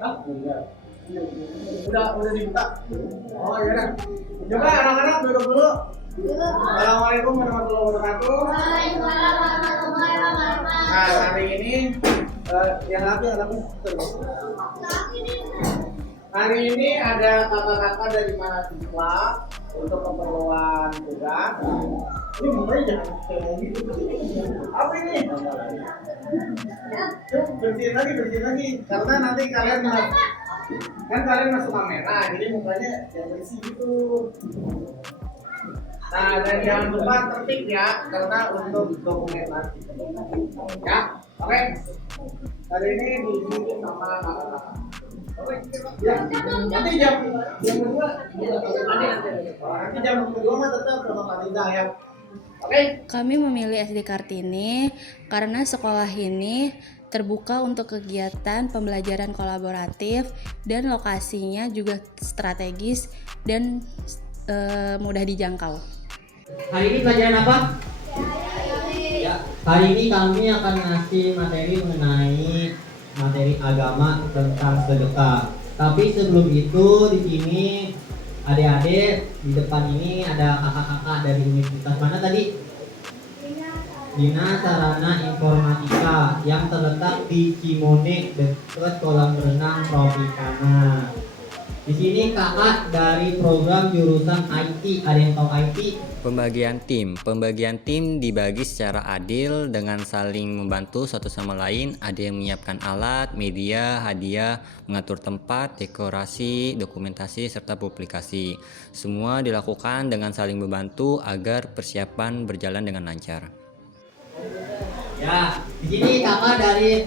Hah? Udah dibuka. Oh iya dah. Coba anak-anak duduk dulu. Assalamualaikum warahmatullahi wabarakatuh. Nah, hari ini yang laki. Hari ini ada kakak-kakak dari mahasiswa untuk keperluan tugas. Ini mulai jangan kayak gitu. Apa ini? Bersihin lagi, karena nanti kalian masuk kamera, jadi mukanya yang bersih gitu. Nah, dan jangan lupa tertib ya, karena untuk dokumentasi. Ya, oke. Hari ini dibimbing sama kakak-kakak. Ya, nanti jam kedua, nanti jam kedua mah tetap sama Kak Linda ya. Oke. Kami memilih SD Kartini karena sekolah ini terbuka untuk kegiatan pembelajaran kolaboratif dan lokasinya juga strategis dan mudah dijangkau. Hari ini pelajaran apa? Ya, hari ini kami akan ngasih materi mengenai materi agama tentang sedekah. Tapi sebelum itu di sini adik-adik di depan ini ada kakak-kakak dari universitas mana tadi? Dina Sarana Informatika yang terletak di Cimone dekat kolam renang Tropicana. Di sini kakak dari program jurusan IT. Ada yang tahu IT? Pembagian tim dibagi secara adil dengan saling membantu satu sama lain. Ada yang menyiapkan alat, media, hadiah, mengatur tempat, dekorasi, dokumentasi, serta publikasi. Semua dilakukan dengan saling membantu agar persiapan berjalan dengan lancar. Ya, di sini kakak dari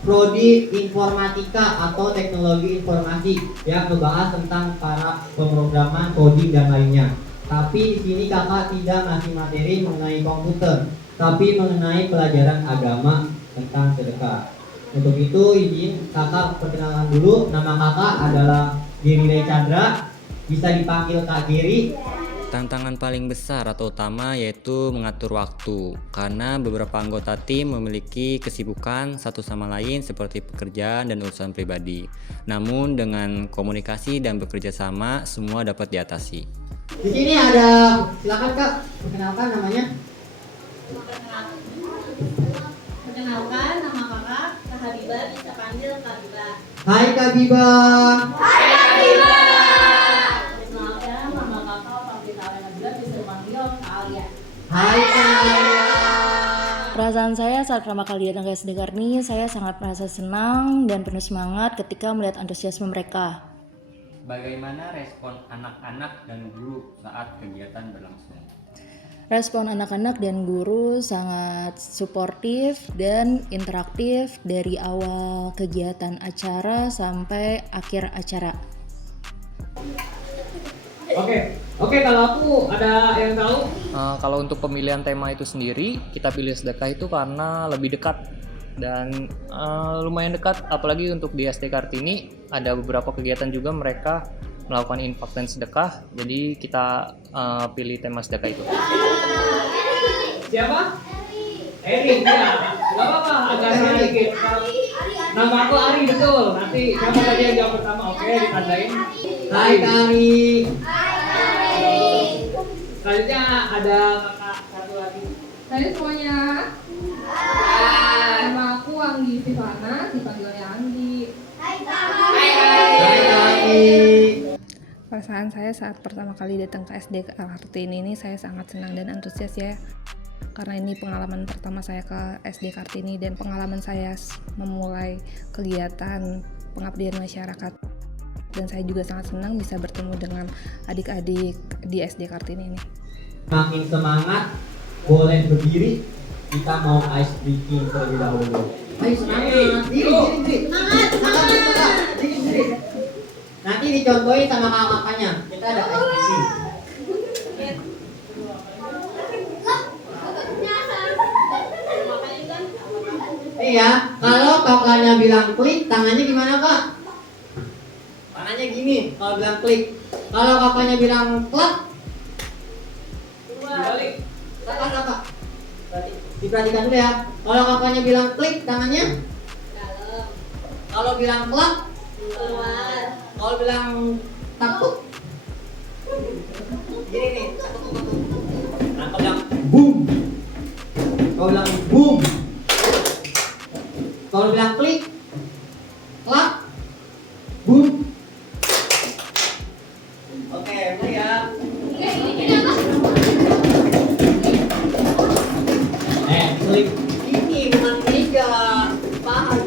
Prodi Informatika atau Teknologi Informasi yang membahas tentang para pemrograman, coding dan lainnya. Tapi di sini kakak tidak ngasih materi mengenai komputer, tapi mengenai pelajaran agama tentang sedekah. Untuk itu izin kakak perkenalkan dulu. Nama kakak adalah Giri Chandra, bisa dipanggil Kak Giri. Tantangan paling besar atau utama yaitu mengatur waktu, karena beberapa anggota tim memiliki kesibukan satu sama lain seperti pekerjaan dan urusan pribadi. Namun dengan komunikasi dan bekerja sama, semua dapat diatasi. Di sini ada, silakan Kak, perkenalkan namanya. Perkenalkan, nama kakak Kak Habibah, bisa panggil Kak Habibah. Hai Kak Habibah. Hai Kak Habibah. Perkenalkan, nama kakak Fafrita Nabila, bisa panggil Kak Alia. Hai Kak Alia. Perasaan saya saat pertama kali datang ke SD Kartini, saya sangat merasa senang dan penuh semangat ketika melihat antusiasme mereka. Bagaimana respon anak-anak dan guru saat kegiatan berlangsung? Respon anak-anak dan guru sangat suportif dan interaktif dari awal kegiatan acara sampai akhir acara. Oke, kalau aku ada yang tahu? Kalau untuk pemilihan tema itu sendiri, kita pilih sedekah itu karena lebih dekat dan lumayan dekat, apalagi untuk di SD Kartini ada beberapa kegiatan juga mereka melakukan infak dan sedekah, jadi kita pilih tema sedekah itu. Siapa? Eri, ya. Gak apa-apa, agak salah dikit. Nama aku Ari, betul. Nanti siapa saja yang jawab pertama, oke, ditandain. Hai Kak Ari. Selanjutnya ada kakak satu lagi. Hai semuanya. Nama aku Anggi Sivana, dipanggilnya Anggi. Hai Kak Ari. Perasaan saya saat pertama kali datang ke SD Kartini ini saya sangat senang dan antusias ya. Karena ini pengalaman pertama saya ke SD Kartini dan pengalaman saya memulai kegiatan pengabdian masyarakat. Dan saya juga sangat senang bisa bertemu dengan adik-adik di SD Kartini ini. Makin semangat, boleh berdiri. Kita mau ice breaking terlebih dahulu. Ayo semangat, diri. Semangat. Diri. Nanti dicontohin sama kakak-kakaknya. Kita ada ice breaking. Iya, kalau kakaknya bilang klik, tangannya gimana kak? Tangannya gini, kalau bilang klik. Kalau kakaknya bilang klak, dibalik. Kakak. Diperhatikan dulu ya. Kalau kakaknya bilang klik, tangannya dalam. Kalau bilang klak, keluar. Kalau bilang takut, gini nih, takut. Nah, kalau bilang boom, kalau bilang boom, kalau bilang klik, klak, boom. Oke, mulai ya. Klik ini bukan tiga, paham.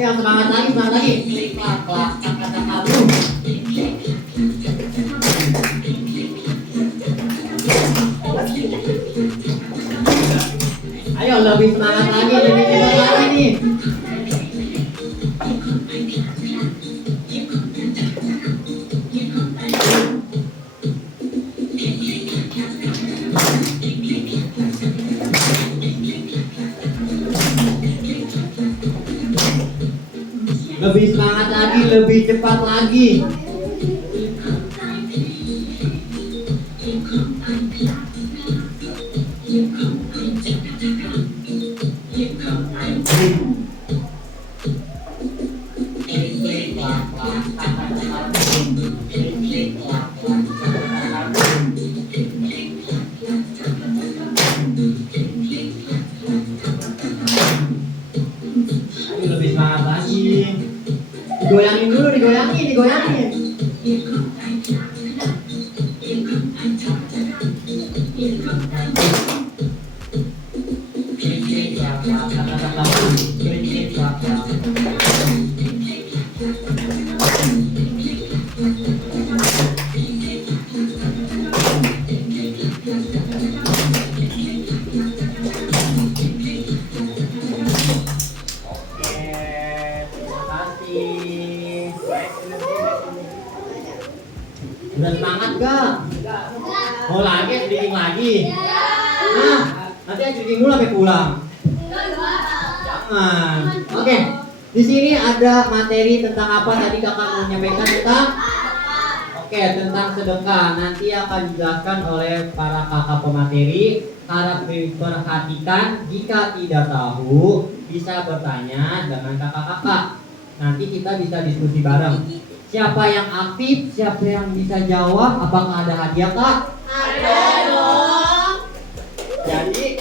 Ayo semangat lagi. Klik, klak, klak, cak, boom. Ayo lebih semangat lagi nih. Lebih semangat lagi, lebih cepat lagi. Lebih semangat lagi. Digoyangin dulu, digoyangin. Udah semangat gak? Mau lagi, sedikit lagi. Nah, nanti sedikit dulu sampai pulang. Jangan. Oke, di sini ada materi tentang apa tadi kakak mau menyampaikan tentang? Oke, tentang sedekah. Nanti akan dijelaskan oleh para kakak pemateri. Harap diperhatikan. Jika tidak tahu, bisa bertanya dengan kakak-kakak. Nanti kita bisa diskusi bareng. Siapa yang aktif, siapa yang bisa jawab, apakah ada hadiah kak? Ada dong. Jadi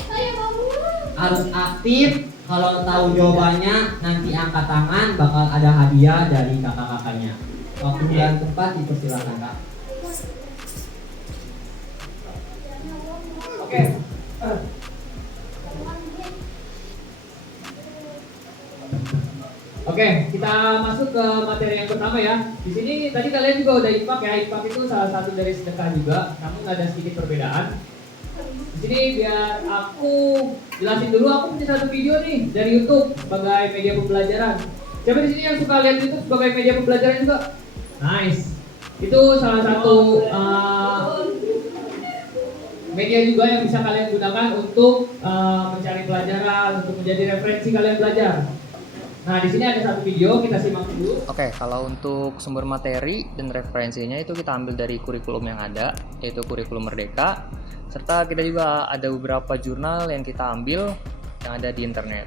harus aktif. Kalau tahu jawabannya, nanti angkat tangan, bakal ada hadiah dari kakak-kakaknya. Waktu dan tempat dipersilakan kak. Oke. Oke, kita masuk ke materi yang pertama ya. Di sini tadi kalian juga udah infak ya. Infak itu salah satu dari sedekah juga, namun ada sedikit perbedaan. Di sini biar aku jelasin dulu, aku punya satu video nih dari YouTube sebagai media pembelajaran. Siapa di sini yang suka lihat YouTube sebagai media pembelajaran juga? Nice. Itu salah satu media juga yang bisa kalian gunakan untuk mencari pelajaran, untuk menjadi referensi kalian belajar. Nah, di sini ada satu video, kita simak dulu. Oke, kalau untuk sumber materi dan referensinya itu kita ambil dari kurikulum yang ada, yaitu kurikulum Merdeka. Serta kita juga ada beberapa jurnal yang kita ambil yang ada di internet.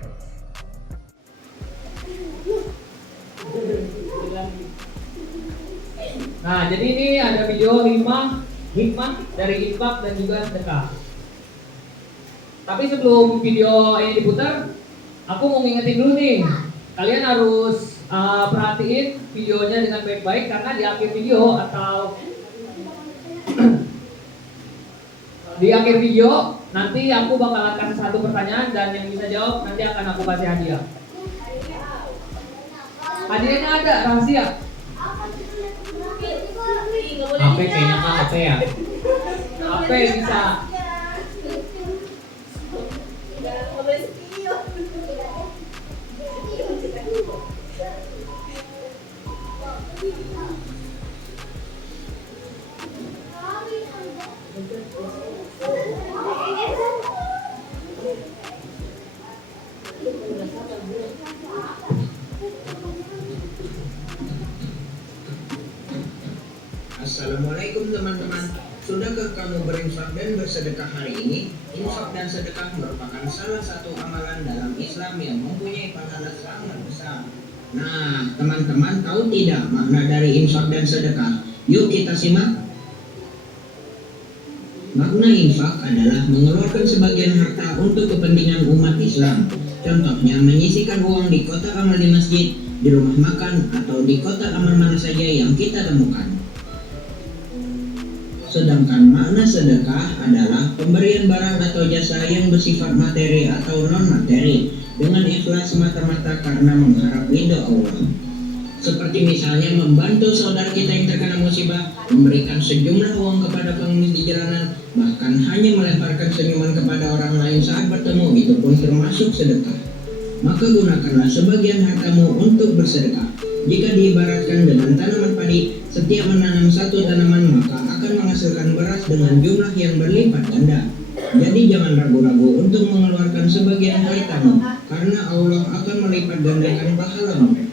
Nah, jadi ini ada video 5 hikmah dari infak dan juga sedekah. Tapi sebelum video ini diputar, aku mau ngingetin dulu nih. Kalian harus perhatiin videonya dengan baik-baik, karena di akhir video atau di akhir video nanti aku bakalan kasih satu pertanyaan, dan yang bisa jawab nanti akan aku kasih hadiah. Hadiahnya ada rahasia. HP kayaknya Kak, HP ya. HP bisa. Assalamualaikum teman-teman. Sudahkah kamu berinfak dan bersedekah hari ini? Infak dan sedekah merupakan salah satu amalan dalam Islam yang mempunyai pahala sangat besar. Nah, teman-teman tahu tidak makna dari infak dan sedekah? Yuk kita simak. Makna infak adalah mengeluarkan sebagian harta untuk kepentingan umat Islam. Contohnya menyisihkan uang di kotak amal di masjid, di rumah makan, atau di kotak amal mana saja yang kita temukan. Sedangkan makna sedekah adalah pemberian barang atau jasa yang bersifat materi atau non-materi dengan ikhlas semata-mata karena mengharap ridho Allah. Seperti misalnya membantu saudara kita yang terkena musibah, memberikan sejumlah uang kepada pengemis di jalanan, bahkan hanya melemparkan senyuman kepada orang lain saat bertemu, itu pun termasuk sedekah. Maka gunakanlah sebagian hartamu untuk bersedekah. Jika diibaratkan dengan tanaman padi, setiap menanam satu tanaman maka akan menghasilkan beras dengan jumlah yang berlipat ganda. Jadi jangan ragu-ragu untuk mengeluarkan sebagian hartamu, karena Allah akan melipat gandakan pahalamu.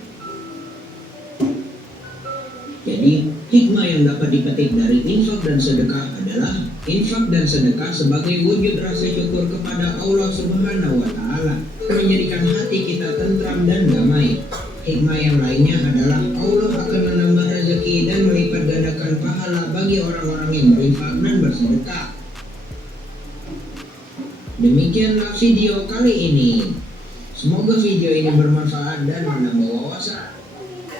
Jadi hikmah yang dapat dipetik dari infak dan sedekah adalah infak dan sedekah sebagai wujud rasa syukur kepada Allah Subhanahu wa Ta'ala, menjadikan hati kita tentram dan damai. Hikmah yang lainnya adalah Allah akan menambah rezeki dan melipat gandakan pahala bagi orang-orang yang berinfak dan bersedekah. Demikianlah video kali ini. Semoga video ini bermanfaat dan menambah wawasan.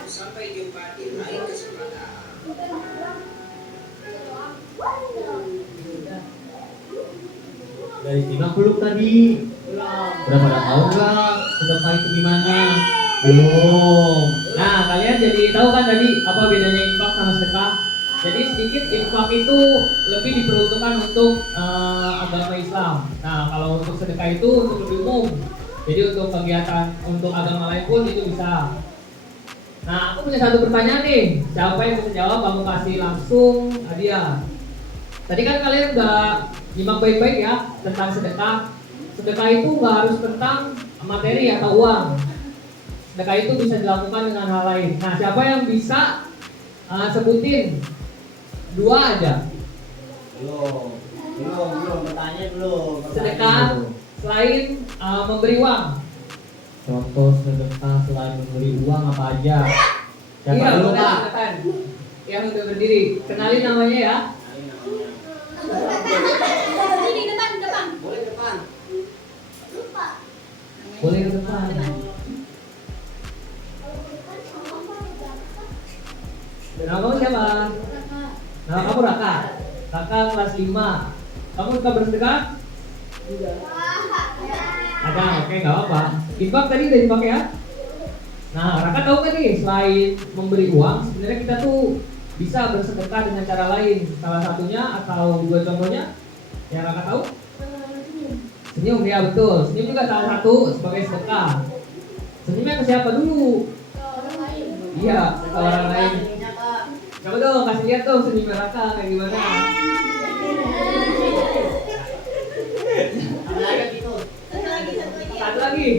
Sampai jumpa di lain kesempatan. Dari simak belum tadi? Udah pada tahu nggak sedekah itu gimana? Belum. Nah, kalian jadi tahu kan tadi apa bedanya infak sama sedekah? Jadi sedikit infak itu lebih diperuntukkan untuk agama Islam. Nah, kalau untuk sedekah itu untuk lebih umum. Jadi untuk kegiatan untuk agama lain pun itu bisa. Nah, aku punya satu pertanyaan nih. Siapa yang bisa jawab? Kamu kasih langsung hadiah. Tadi kan kalian udah nyimak baik-baik ya tentang sedekah. Sedekah itu nggak harus tentang materi atau uang. Sedekah itu bisa dilakukan dengan hal lain. Nah, siapa yang bisa sebutin 2 aja? Belum. Bertanya belum. Sedekah selain memberi uang. Contoh sedekah selain memberi uang apa aja? Siapa Iya, dulu boleh Kak? silakan. Yang udah berdiri, kenalin namanya ya. Boleh ke depan. Nama kamu siapa? Nama kamu Raka. Raka kelas 5. Kamu suka bersedekah? Ada, oke, nggak apa-apa. Infak tadi udah infak ya. Nah, Raka tahu kan nih, selain memberi uang, sebenarnya kita tuh bisa bersedekah dengan cara lain. Salah satunya atau 2 contohnya yang Raka tahu? Senyum, ya betul. Senyum juga salah satu sebagai sedekah. Senyumnya ke siapa dulu? Iya, ke orang lain. Coba dong, kasih lihat dong senyum Raka kayak gimana. Satu lagi.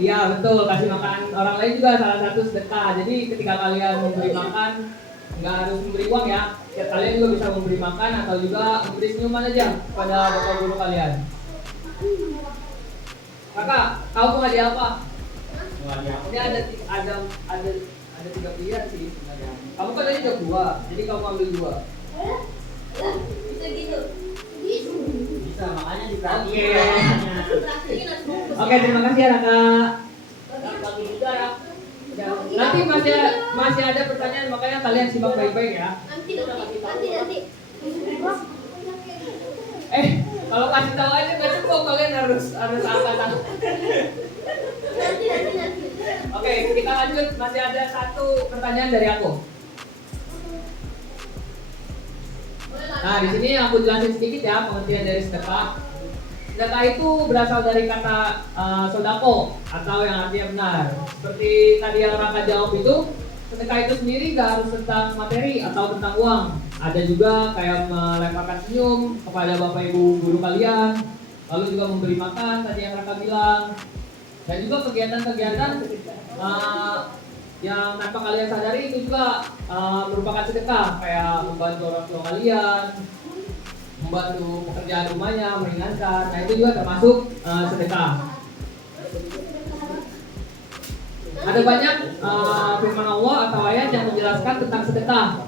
Iya betul, kasih makan orang lain juga salah satu sedekah. Jadi ketika kalian memberi makan, nggak harus memberi uang ya. Kalian juga bisa memberi makan atau juga memberi senyuman aja kepada bapak guru kalian. Kakak, tahu mau hadiah apa? Ini ada 3 pilihan sih sebenarnya. Kamu kan tadi udah 2, jadi kamu ambil 2. Bisa, makanya diperhatiin. Oke, terima kasih ya Raka. Nanti masih ada pertanyaan, makanya kalian simak baik-baik ya. Nanti. Kalau kasih tahu aja nggak cukup, kalian harus harus angkat tangan. Oke, kita lanjut. Masih ada satu pertanyaan dari aku. Nah, di sini aku jelasin sedikit ya pengertian dari sedekah. Sedekah itu berasal dari kata sodako atau yang artinya benar. Seperti tadi yang Raka jawab itu, sedekah itu sendiri gak harus tentang materi atau tentang uang. Ada juga kayak melemparkan senyum kepada bapak ibu guru kalian, lalu juga memberi makan tadi yang Raka bilang, dan juga kegiatan-kegiatan yang tanpa kalian sadari itu juga merupakan sedekah, kayak membantu orang tua kalian, membantu pekerjaan rumahnya, meringankan. Nah itu juga termasuk sedekah. Ada banyak firman Allah atau ayat yang menjelaskan tentang sedekah.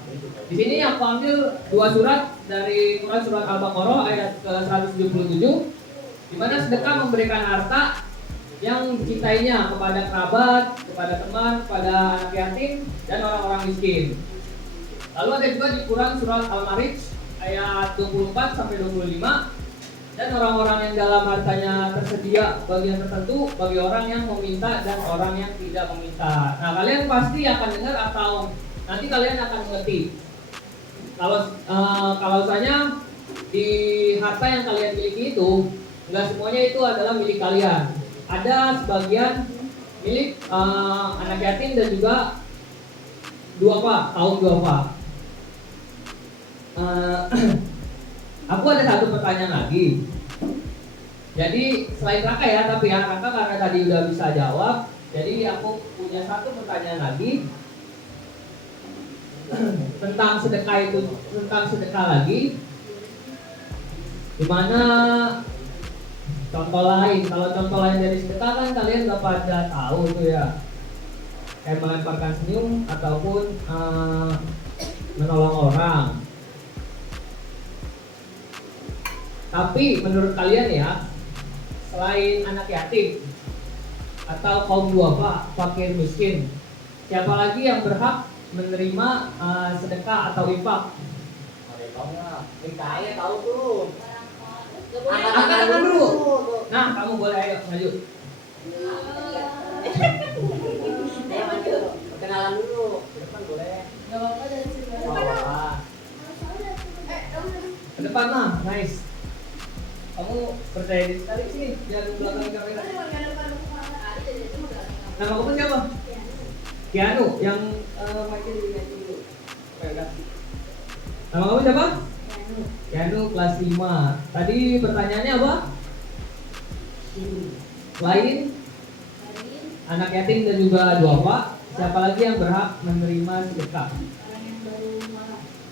Di sini aku ambil 2 surat dari Quran, surat Al-Baqarah ayat ke-177, di mana sedekah memberikan harta yang dicintainya kepada kerabat, kepada teman, kepada anak yatim, dan orang-orang miskin. Lalu ada juga di Quran surat Al-Ma'arij ayat 24 sampai 25, dan orang-orang yang dalam hartanya tersedia bagian tertentu bagi orang yang meminta dan orang yang tidak meminta. Nah, kalian pasti akan dengar atau nanti kalian akan mengerti. Kalau misalnya di harta yang kalian miliki itu enggak semuanya itu adalah milik kalian. Ada sebagian milik anak yatim dan juga kaum duafa. Aku ada satu pertanyaan lagi. Jadi selain Raka ya, tapi ya Raka karena tadi udah bisa jawab, jadi aku punya satu pertanyaan lagi tentang sedekah lagi. Dimana contoh lain, kalau contoh lain dari sedekah kan kalian udah pada tahu tuh ya, kayak melemparkan senyum ataupun menolong orang. Tapi menurut kalian ya, selain anak yatim atau kaum duafa, fakir miskin, siapa lagi yang berhak menerima sedekah atau infak? Kalian tahu tuh. Angkat tangan dulu. Nah, kamu boleh ayo maju. Kenalan dulu. Depan boleh. Gak apa-apa dari sini. Ke depan mah, nice. Kamu percaya diri sekali sini, jangan belakang kamera. Nama kamu siapa? Kianu, yang makin dulu. Oke, udah. Nama kamu siapa? Kianu, kelas 5. Tadi pertanyaannya apa? Selain anak yatim dan juga duafa, siapa lagi yang berhak menerima sedekah?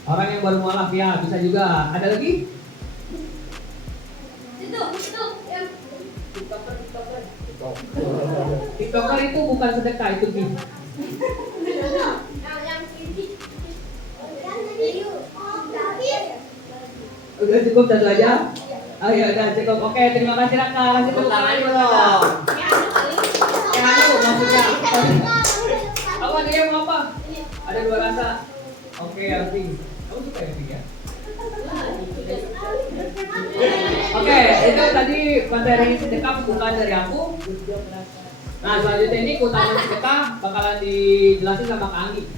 Orang yang baru mualaf ya, bisa juga. Ada lagi? TikToker itu bukan sedekah, itu gift. Udah cukup satu aja? Oh ya udah cukup. Oke, terima kasih Raka. Kasih tepuk tangan dong. Ya anu maksudnya. Apa dia mau apa? Ada 2 rasa. Oke, yang pink. Kamu suka yang pink ya? Oke, itu tadi materi sedekah bukan dari aku. Nah, selanjutnya ini keutamaan sedekah bakalan dijelasin sama Kak Anggi.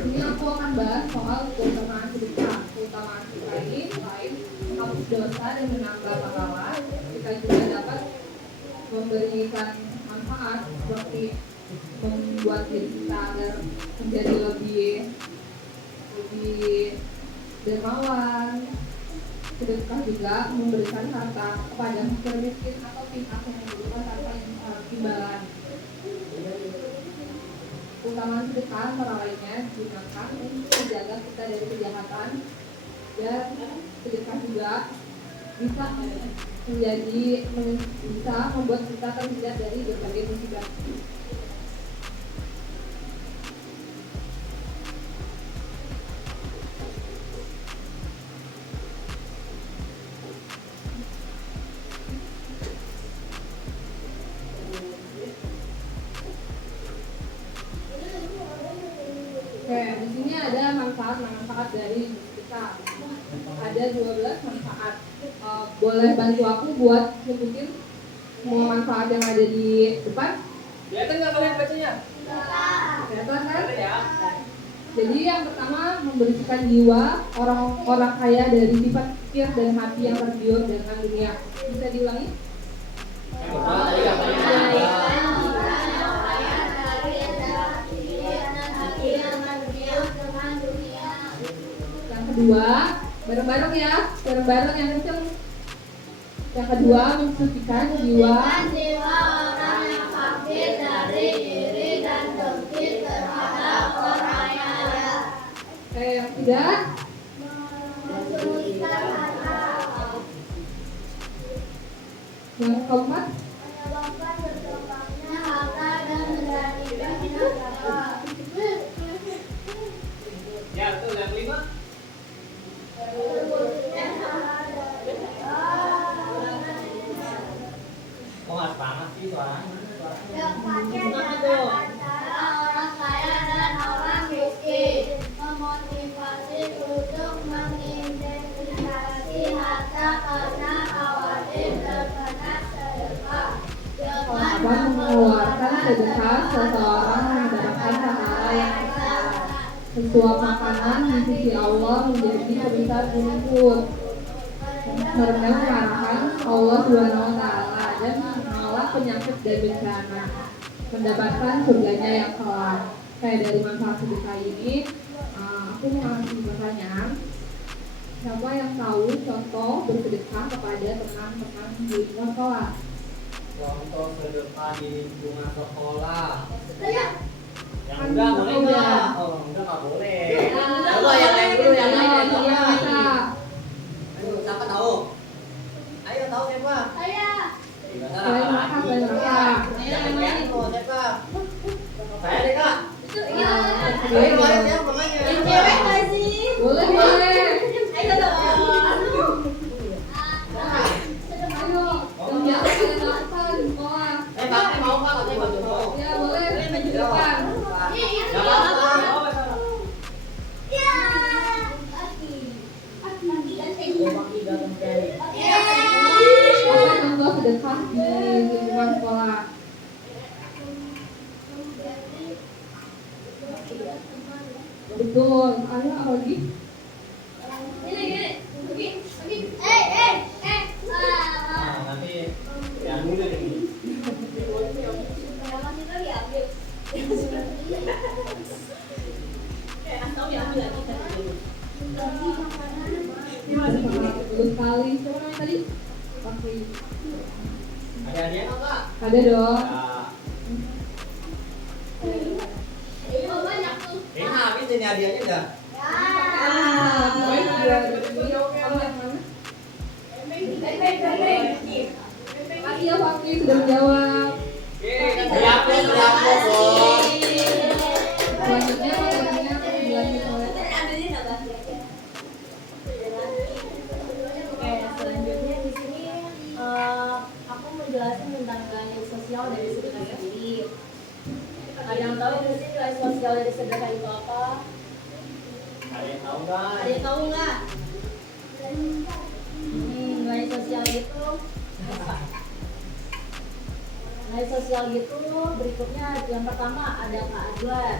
Ini aku akan bahas soal keutamaan sedekah. Keutamaan sedekah ini selain menghapus dosa dan menambah pahala, kita juga dapat memberikan manfaat seperti membuat diri kita agar menjadi lebih dermawan. Sedekah juga memberikan harta kepada fakir miskin atau pihak yang membutuhkan tanpa imbalan. Keutamaan sedekah antara lainnya digunakan untuk menjaga kita dari kejahatan, dan sedekah juga bisa membuat kita terhindar dari berbagai musibah. Oke, di sini ada manfaat dari bersedekah. Ada 12 manfaat. Boleh bantu aku buat nyebutin semua manfaat yang ada di depan? Kelihatan nggak kalian bacanya? Kelihatan kan? Ya. Jadi yang pertama membersihkan jiwa orang-orang kaya dari sifat pikir dan hati yang tergiur dengan dunia. Bisa diulangi? Yang kedua, bareng-bareng ya, bareng-bareng yang kenceng. Yang kedua, mensucikan jiwa orang yang fakir dari iri dan dengki terhadap orang yang kaya. yang ketiga, Memulihkan harta, yang keempat, menyebabkan berkembangnya harta dan menjadikannya berkah. Ya, tuh yang kelima. Kok nggak semangat sih suaranya? Antara orang kaya dan orang miskin, memotivasi untuk menginvestasi harta karena khawatir terkena sedekah. apa mengeluarkan sedekah seseorang mendapatkan pahala yang besar. Sesuap makanan di sisi Allah menjadi sebesar gunung Uhud, meredam kemarahan Allah SWT dan menolak penyakit dan bencana, mendapatkan surganya yang kelak. Kayak dari manfaat sedekah ini, aku mau ngasih pertanyaan. Siapa yang tahu contoh bersedekah kepada teman-teman di luar sekolah? Contoh sedekah di lingkungan sekolah. Yang Kan enggak boleh udah. enggak? Oh, enggak nggak boleh. Coba yang lain dulu, yang lain. Ayo, yang bisa. Ayo, siapa tahu? Ayo tahu siapa? Saya Kalian makan, kalian makan. Yang lain tuh siapa? Saya deh kak. iya. Ayo ayo siapa makanya? Cewek nggak sih? Boleh, boleh. Ayo dong. Ayo, yang biasa kalian lakukan di sekolah. Tapi mau kak katanya bantu mau. Ya, boleh. Maju depan. Enggak apa-apa. Iya. Apa contoh sedekah di lingkungan sekolah? Betul. Ayo, Rodi. Nah, nanti yang dulu nih. Betul sekali. Siapa namanya tadi? Fakri. Ada hadiah nggak kak? Ada dong. Ini habis ini hadiahnya udah. Baik, kamu yang mana? Makasih ya Fakri sudah menjawab. Beri bos. Selanjutnya dilanjut oleh Oke, selanjutnya di sini aku menjelaskan tentang nilai sosial dari sedekah sendiri. Ada yang tahu nggak sih nilai sosial dari sedekah itu apa? Ada yang tahu nggak? Ada yang tahu nggak? Nilai sosial itu berikutnya yang pertama ada keadilan,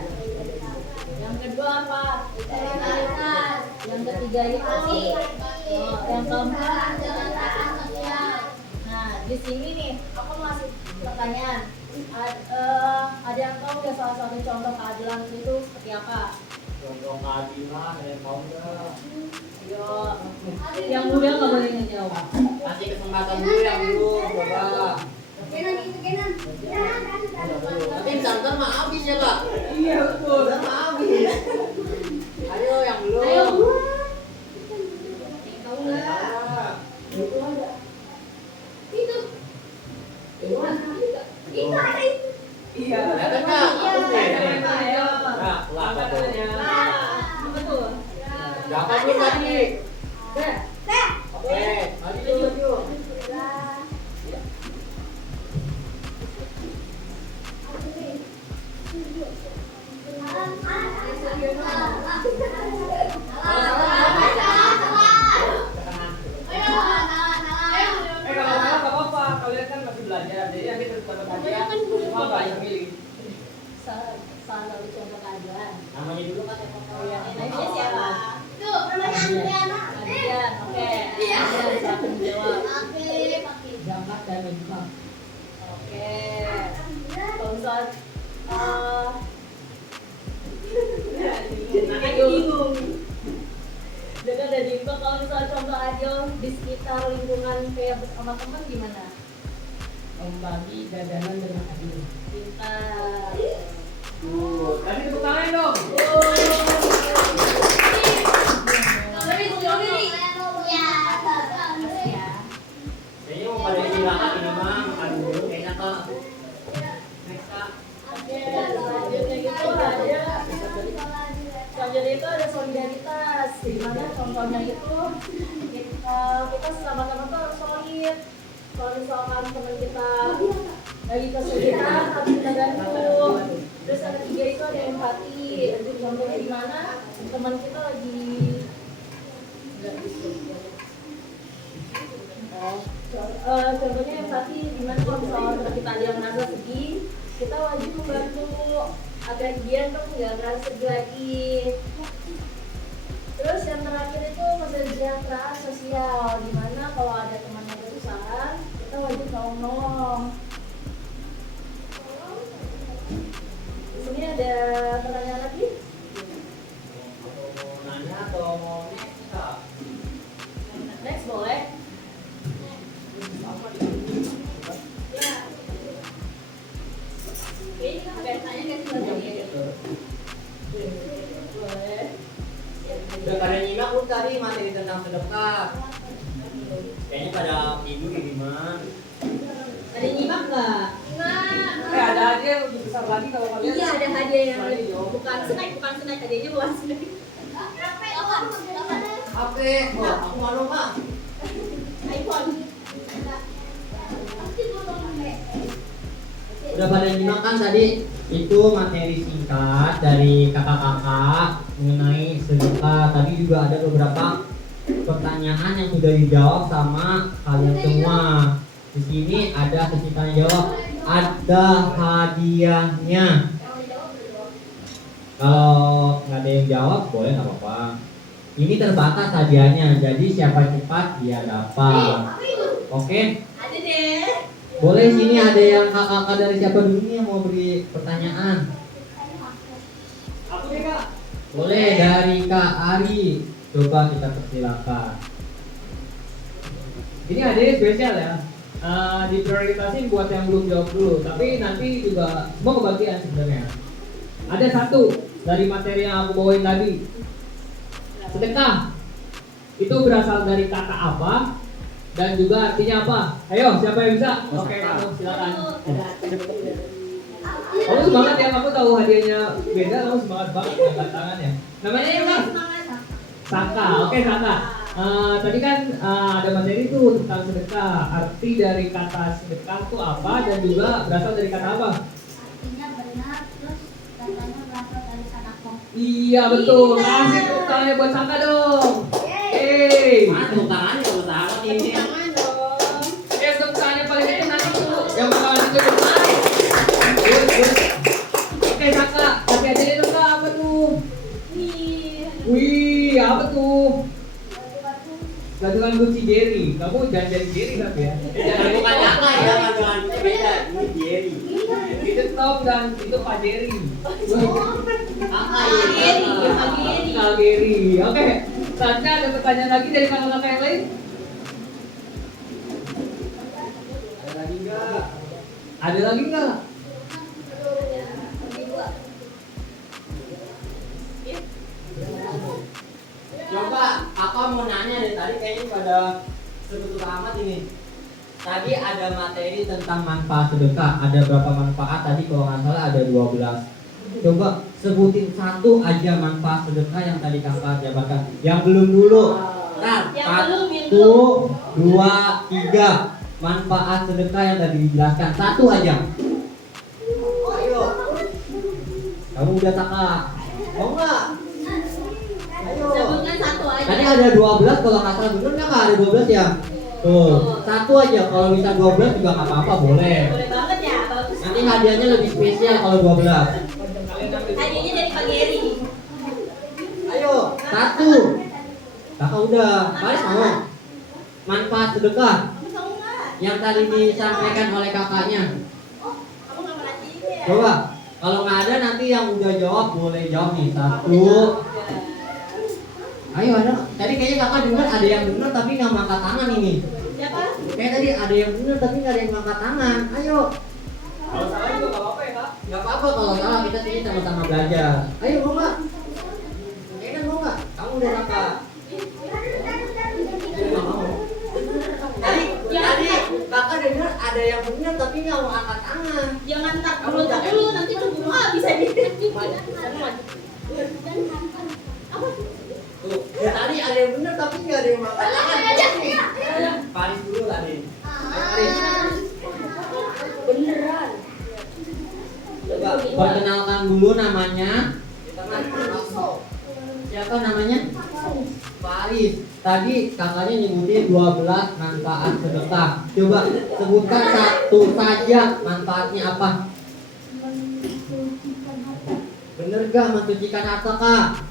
yang kedua apa? Solidaritas, yang ketiga itu yang keempat nah di sini nih aku masih pertanyaan ada yang tahu nggak salah satu contoh keadilan itu seperti apa? Contoh keadilan ada yang tahu nggak? Yo, yang muda nggak boleh ngejawab. Kasih kesempatan dulu yang belum coba. Tapi ntar mah habis ya kak? Iya betul. Ntar mah habis. Ayo yang belum. Ayo. Tahu nggak? Itu. Itu ada itu. Iya. Ada kak? Ayo. Nah, apa tuh? Apa tuh? Berapa belum tadi? Oke, maju. Ayo. bingung. Dengar dari Ibu, kalau misalnya contoh adil di sekitar lingkungan kayak bersama teman gimana? Membagi dagangan dengan adil. Pintar. Tadi tepuk tangan dong. Kayaknya mau pada istirahat ini mah, makan dulu kayaknya kak. Selanjutnya itu ada solidaritas, dimana contohnya itu kita sesama teman tuh harus solid. Kalau misalkan teman kita lagi kesulitan harus kita bantu. Terus yang ketiga itu ada empati. Contohnya di mana teman kita lagi contohnya empati, dimana kalau misalnya kita ada yang merasa sedih, kita wajib membantu agar dia tuh nggak merasa sedih lagi. Terus yang terakhir itu kesejahteraan sosial, dimana kalau ada teman yang kesusahan, kita wajib nolong. Di sini ada pertanyaan lagi? Mau nanya atau mau next kak? Next boleh? Ya. Ini kan ada tanya kan sebenarnya. Boleh. Udah pada nyimak belum tadi materi tentang sedekah? Kayaknya pada tidur ini mah. Ada nyimak nggak? Ada hadiah yang lebih besar lagi kalau kalian. Iya, ada hadiah yang Sorry, Jo. bukan snack, hadiahnya bukan snack. HP, wah aku malu kak. iPhone. Udah pada nyimak kan tadi itu materi singkat dari kakak-kakak mengenai sedekah. Tadi juga ada beberapa pertanyaan yang sudah dijawab sama kalian semua. Di sini ada sesi tanya jawab, ada hadiahnya. Kalau nggak ada yang jawab boleh nggak apa-apa. Ini terbatas hadiahnya, jadi siapa cepat dia dapat. Oke? Ada deh. Boleh sini ada yang kakak-kakak dari siapa dulu nih yang mau beri pertanyaan? Aku deh kak. Boleh dari Kak Ari. Coba kita persilakan. Ini hadiah spesial ya. Diprioritasin buat yang belum jawab dulu. Tapi nanti juga semua kebagian sebenarnya. Ada satu dari materi yang aku bawain tadi. Sedekah. Itu berasal dari kata apa? Dan juga artinya apa? Ayo, siapa yang bisa? Oke, kamu silakan. Kamu semangat ya, kamu tahu hadiahnya beda, kamu semangat banget angkat tangan ya. Namanya apa? Saka, oke Saka. Tadi kan ada materi tuh tentang sedekah. Arti dari kata sedekah itu apa dan juga berasal dari kata apa? Artinya benar, terus katanya berasal dari sadaqah. Iya betul. Kasih tepuk tangannya buat Saka dong. Mana tepuk tangannya kalau tangan ini? Tepuk tangannya paling kecil nanti tuh yang bakalan ditunjuk naik. Good. Oke Saka, tapi aja deh dong Kak, apa tuh? Wih, apa tuh? Gantungan kunci Jerry. Kamu jangan jadi Jerry tapi ya. Jangan bukan Saka ya, gantungan beda. Ini Jerry. Itu Tom dan itu Pak Jerry. Kak Jerry. Oke, saatnya ada pertanyaan lagi dari kakak-kakak yang lain. Ada lagi nggak? Ada lagi nggak? Coba kakak mau nanya deh, tadi kayaknya pada sebetulnya amat ini. Tadi ada materi tentang manfaat sedekah. Ada berapa manfaat tadi kalau nggak salah ada 12. Coba sebutin satu aja manfaat sedekah yang tadi kakak jabarkan. Yang belum dulu. Nah, Yang 1, 2, 3 manfaat sedekah yang tadi dijelaskan. Satu aja. Ayo. Kamu udah kakak. Mau nggak? Ayo. Sebutkan satu aja. Tadi ada 12 kalau nggak salah, bener nggak kak? Ada 12 ya? Tuh, satu aja. Kalau bisa 12 juga nggak apa-apa, boleh. Boleh banget ya, bagus. Nanti hadiahnya lebih spesial kalau 12. Hadiahnya dari Pak Geri. Ayo, satu. Kakak udah, Paris mau. Manfaat sedekah Kamu tahu nggak? yang tadi disampaikan oleh kakaknya. Kamu nggak merhatiin ya? Coba, Kalau nggak ada nanti yang udah jawab boleh jawab nih. 1. Ayo ada. Tadi kayaknya kakak dengar ada yang benar tapi nggak angkat tangan ini. Siapa? Kayak tadi ada yang benar tapi nggak ada yang angkat tangan. Ayo. Kalau salah juga nggak apa-apa ya kak. Nggak apa-apa kalau salah, kita sini sama-sama belajar. Ayo mau nggak? Kayaknya mau nggak? Kamu udah kakak. Nggak mau. Tadi kakak dengar ada yang benar tapi nggak mau angkat tangan. Jangan tak dulu, nanti tunggu bisa di Tuh, ya tadi ada yang benar tapi nggak ada yang angkat tangan. Paris dulu tadi. Paris. beneran. Coba perkenalkan dulu namanya. Siapa namanya? Paris. Tadi kakaknya nyebutin 12 manfaat sedekah. Coba sebutkan satu saja manfaatnya apa? Bener gak mensucikan harta kak?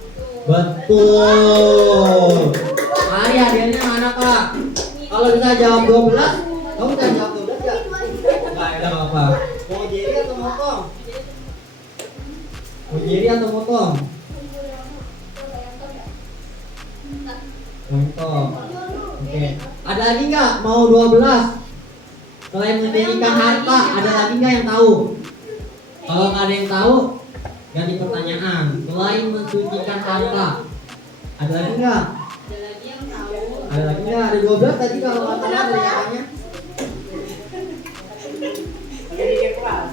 Betul. Mari hadiahnya mana kak? Kalau bisa jawab 12, kamu bisa jawab 12 gak? Enggak, ya apa-apa. Mau jeri atau motong? Mau jeri atau motong? Motong. Oke. Ada lagi nggak mau 12? Selain mensucikan harta, ada lagi nggak yang tahu? Kalau nggak ada yang tahu, ganti pertanyaan. Selain mensucikan harta, ada lagi nggak? Ada lagi nggak? Ada 12 tadi kalau nggak salah dari kakaknya. Jadi ke kelas.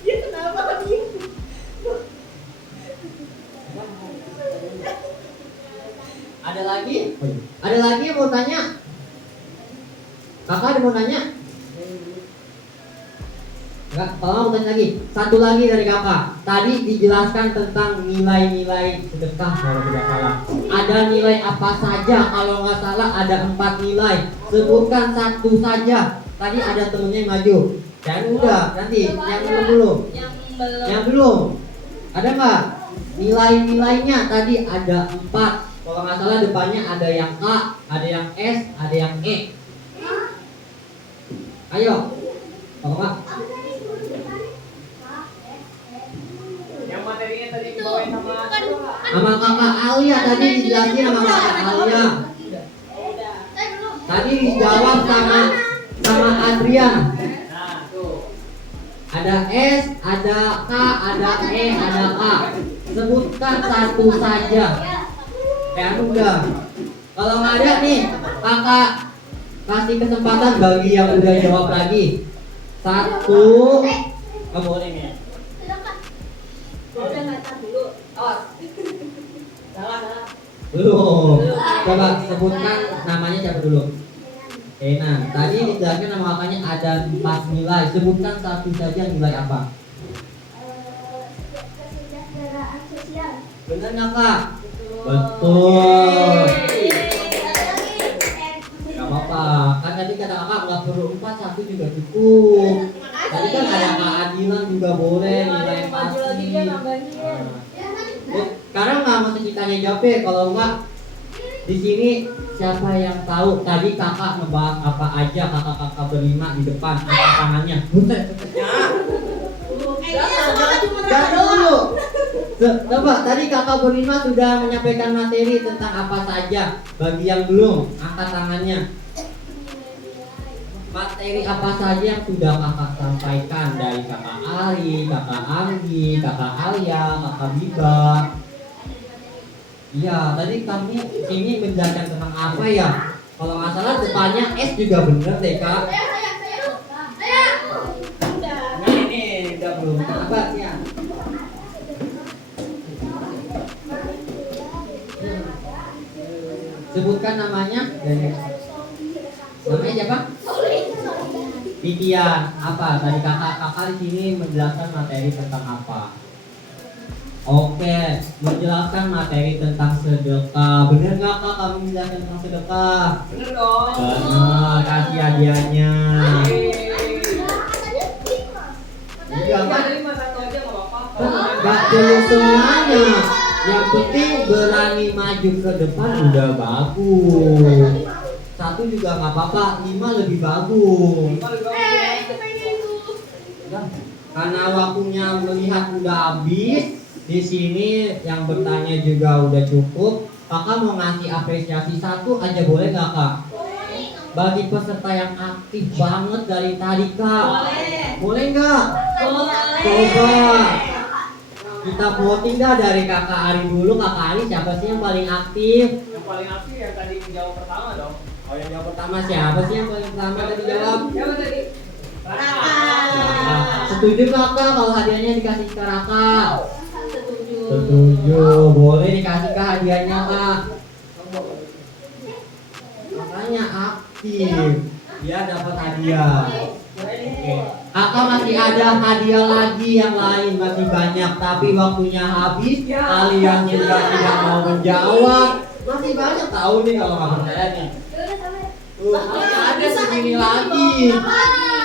Ya kenapa tadi? Ada lagi? Ada lagi yang mau tanya? Kakak ada mau tanya? Enggak, kalau mau tanya lagi. Satu lagi dari kakak. Tadi dijelaskan tentang nilai-nilai sedekah kalau tidak salah. Ada nilai apa saja? Kalau nggak salah ada 4 nilai. Sebutkan satu saja. Tadi ada temennya yang maju. Dan udah, nanti yang belum dulu. Yang belum. Ada nggak? Nilai-nilainya tadi ada 4. Kalau nggak salah depannya ada yang K, ada yang S, ada yang E. Ayo, kalau nggak? Yang materinya tadi dibawain Sama kakak Alia tadi dijelasin sama kakak Alia. Tadi dijawab sama Adrian. Nah, tuh. Ada S, ada K, ada E, ada K. Sebutkan satu saja. Udah. Kalau nggak ada nih, kakak kasih kesempatan bagi yang udah jawab lagi. 1. Kamu boleh nih. Udah ngatar dulu. Awas. Salah. Belum. Coba sebutkan namanya siapa dulu. Nah, tadi dijelaskan nama kakaknya ada 4 nilai. Sebutkan satu saja nilai apa? Kesejahteraan sosial. Benar nggak kak? Betul. Gak apa-apa. Kan tadi kata kakak nggak perlu 4, 1 juga cukup. Tadi kan ada keadilan juga boleh nilai Maju lagi dia nambahin. Sekarang nggak mesti ditanya jawab ya. Kalau nggak di sini siapa yang tahu tadi kakak ngebahas apa aja kakak-kakak berlima di depan angkat tangannya. Buset. Jangan dulu. Coba tadi kakak berlima sudah menyampaikan materi tentang apa saja. Bagi yang belum angkat tangannya. Materi apa saja yang sudah kakak sampaikan dari kakak Ali, kakak Anggi, kakak Alia, kakak Biba. Iya, tadi kami ini menjelaskan tentang apa ya? Kalau nggak salah depannya S juga bener deh kak. Nah, ini udah belum apa ya? Sebutkan namanya dari namanya siapa? Titian. Apa? Tadi kakak di sini menjelaskan materi tentang apa? Oke, menjelaskan materi tentang sedekah. Bener nggak kak kamu menjelaskan tentang sedekah? Bener dong. Bener, kasih hadiahnya. Iya kan? Terima satu aja nggak apa-apa. Gak perlu semuanya. Yang penting berani maju ke depan udah bagus. 1 juga nggak apa-apa, 5 lebih bagus. Lebih bagus. Udah. Karena waktunya melihat udah habis, di sini yang bertanya juga udah cukup. Kakak mau ngasih apresiasi satu aja boleh nggak kak? Bagi peserta yang aktif banget dari tadi kak. Boleh nggak? Coba kita voting dah dari kakak Ari dulu. Kakak Ari siapa sih yang paling aktif? Yang paling aktif yang tadi menjawab pertama dong. Oh yang jawab pertama siapa sih yang paling pertama tadi jawab? Siapa tadi? Setuju kakak kalau hadiahnya dikasih ke kakak? Setuju. Setuju, boleh dikasih ke hadiahnya kak. Makanya aktif, dia dapat hadiah. Oke. Kakak masih ada hadiah lagi yang lain, masih banyak, tapi waktunya habis. Kalian juga tidak mau menjawab. Masih banyak tahu nih kalau nggak percaya nih. Tuh, masih ada segini lagi.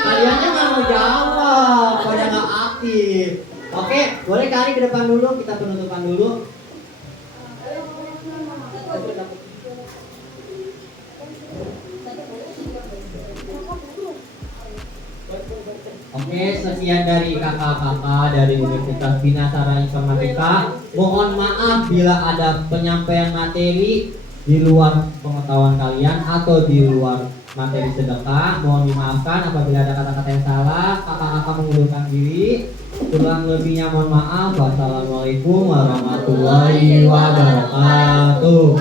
Hadiahnya nggak mau jawab, pada nggak aktif. Oke, boleh Kak Ari ke depan dulu, kita penutupan dulu. Oke, sekian dari kakak-kakak dari Universitas Bina Sarana Informatika. Mohon maaf bila ada penyampaian materi di luar pengetahuan kalian atau di luar materi sedekah. Mohon dimaafkan apabila ada kata-kata yang salah. Kakak-kakak mengundurkan diri. Kurang lebihnya mohon maaf. Wassalamualaikum warahmatullahi wabarakatuh.